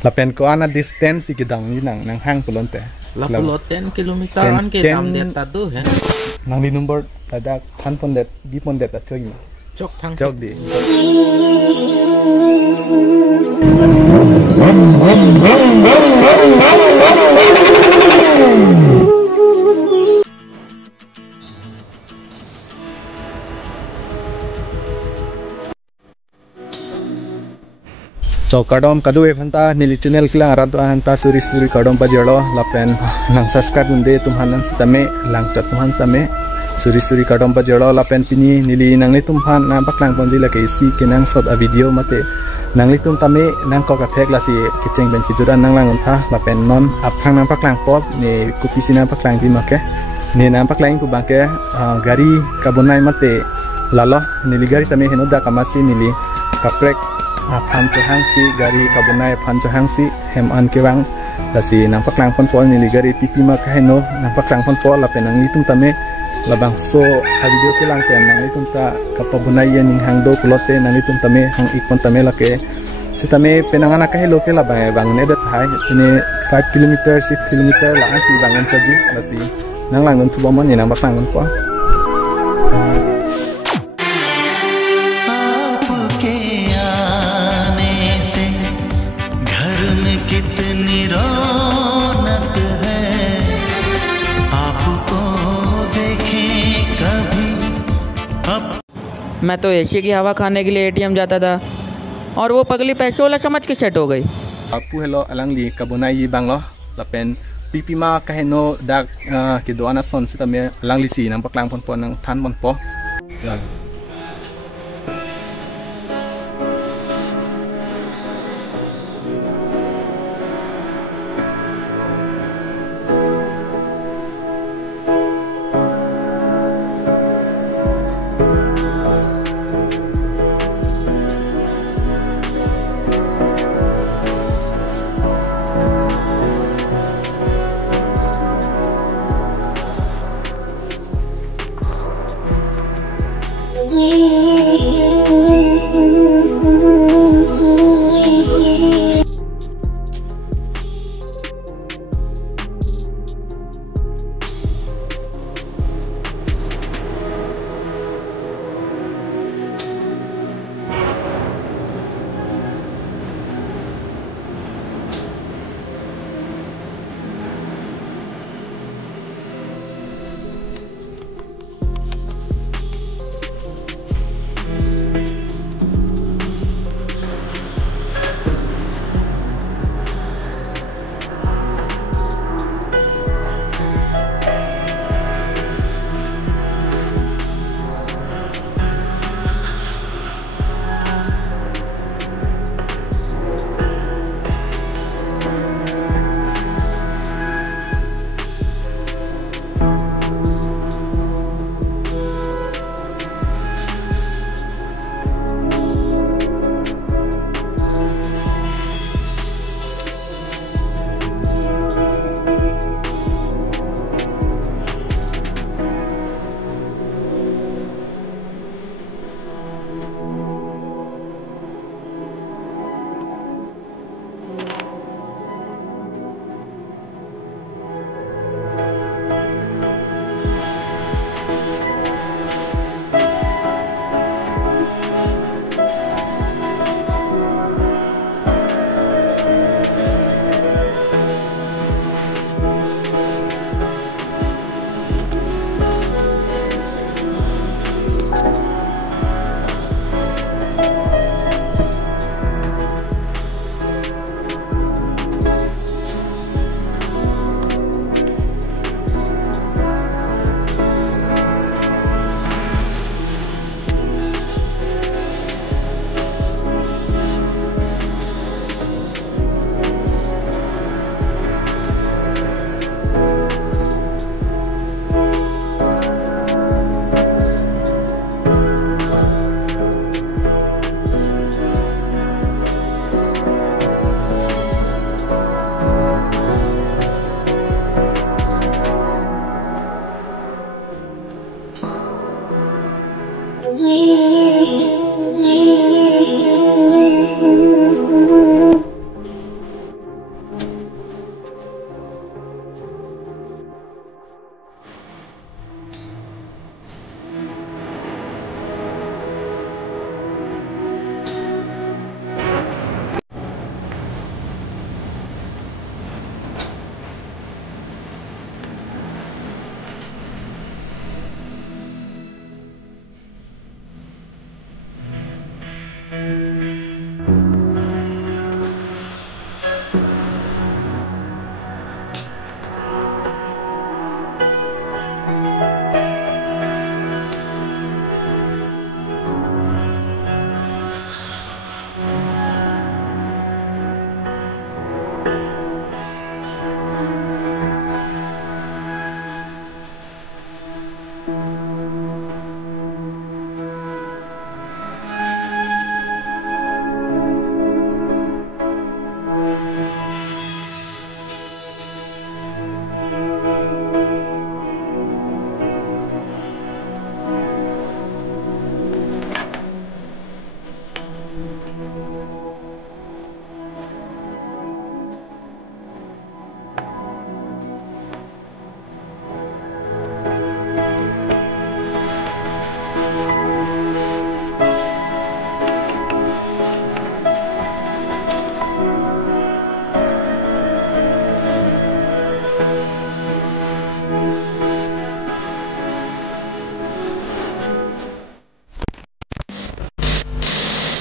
Lapen ko ana distance ikidang ni nang hang pulonte. Lapulot 10 kilometeran ke tam det tadu hen. Nang di number ada kan pon det di pon det atoi. Chok thang Jog di. So kadom kadu evanta nili channel kila arado hanta suri kadom pajero lapen nang subscribe munde tumhanan sitame lang chat tumhan same suri kadom pajero lapen pini nili nang ni tumhan nang baklang pondi la kaisi kenang sot a video mate nang litum tame nang ko ka thek la si kicheng ben kijuran nang lang untha lapen non aphang nang baklang pop ne kupisina baklang di make ne nang baklang pu bangke gari kabonai mate lalo nili gari tame henoda kamasi nili kaprek panco hangsi gari kabunai panco hangsi hem an kewang dasi nampak lang pon pol nili gari pipi ma kaheno nampak lang pon pol lapen nang itum tame labang so video ke lang pen nang itum ta kapabunai yen hang do pulote nang itum tame hang ikon tame lake sitame penangana kahelo ke labang bang ne det hai ini 5 km 6 km la asi bangun chaji dasi nang lang don tubamon ni nampak lang pon मैं तो एसी की हवा खाने के लिए एटीएम जाता था और वो पगली पैसे वाला समझ के सेट हो गई। Apu hello alang li kabunai banglo lapen pipi ma kaheno dak ki doana son sitame alang li si nang paklang pon nang than pon po.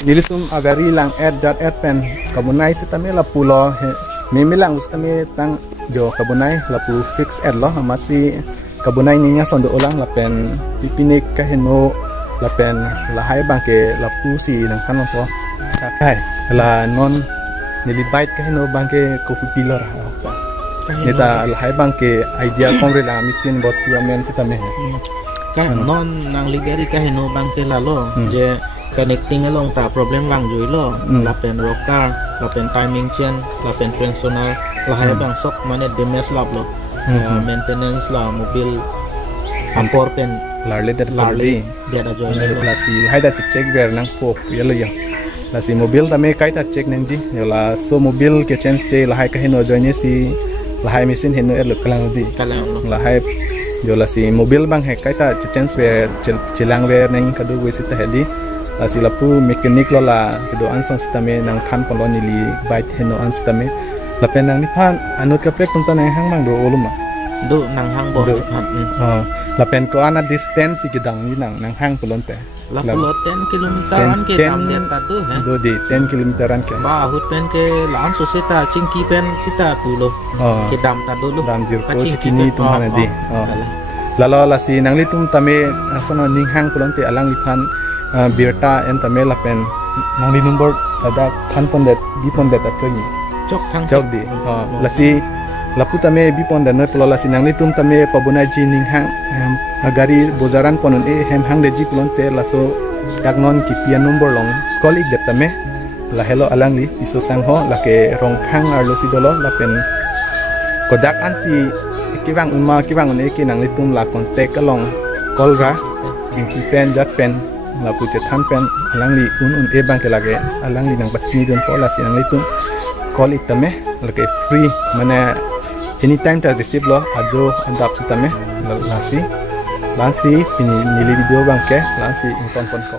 Nilitum agari lang jat pen kabunai sitame la pulo memilang sitame tang jo kabunai la pu fix lo masih kabunai ninya sondo ulang la pen pipinik kaheno la pen la hai bangke la pu si nang kanon to sakai la non nilibait kaheno bangke ko pupilor neta la hai bangke idea kongre la misin bos tu amen sitame kah non nang ligari kaheno bangke lalo je connecting along ta problem wang jui lo lapen rocker lapen timing chain lapen transonal lahai bang sok mane damage lab lo maintenance la mobil ampor pen larle dia da join lo la si hai da check ver nang pop yelo ya la si mobil tame kai ta check nang ji la so mobil ke change che la hai ka hino join si la hai mesin hino er lo kalang di la hai yo la si mobil bang hai kai ta change ver chilang ver nang kadu wi sita hedi la si lapu mekanik lo la kido ansong sitame nang khan polo nili bait heno an sitame la pen nang ni phan anut ka prek tumta nang hang mang do oluma do nang hang bo la pen ko ana distance gidang ni nang hang polon te la pulo 10 kilometeran ke tam dia tadu do di 10 kilometeran ke ba hut pen ke laan so sita cingki pen sita pulo ke dam tadu lo dam jir ko chini tumhana di lalo la si nang li tum tame asono ning hang polon te alang li phan birta en tame la pen nang di number ada khan pon det bi pon det atoi chok di la si lapu tame bi pon dan polo la si nang li tum tame pabuna ji ning hang agari bozaran ponon hem hang de ji polon te la so dagnon ki pian number long kolik det tame la hello alang li iso sang ho la ke rong hang arlo si dolo la pen kodak an si kiwang umma kiwang ne ki nang li tum la kontek along kolra jingki pen jat pen la puche than pen alang li un e bang ke lage alang li nang bachini don pola si nang li tum call it tame lage free mane anytime ta receive lo ajo andap si tame la si pini nili video bang ke la si in kon ko